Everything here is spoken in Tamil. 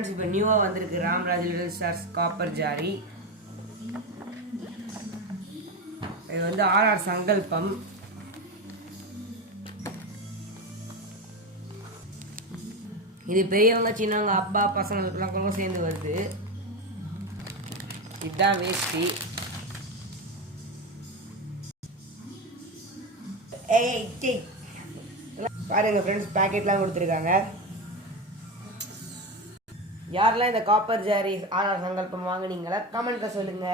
இப்போ நியூவாக வந்திருக்கு Ramraj little stars copper zari. இது வந்து ஆர்ஆர் சங்கல்பம். இது பெரியவங்க சின்னவங்க அப்பா பசங்களுக்குலாம் சேர்ந்து வருது. இதுதான் வேஷ்டி. பாருங்க ஃப்ரெண்ட்ஸ், பேக்கெட்லாம் கொடுத்துருக்காங்க. யாரெல்லாம் இந்த காப்பர் ஜாரி ஆர்ஆர் சங்கல்பம் வாங்குனீங்களா கமெண்ட்ல சொல்லுங்க.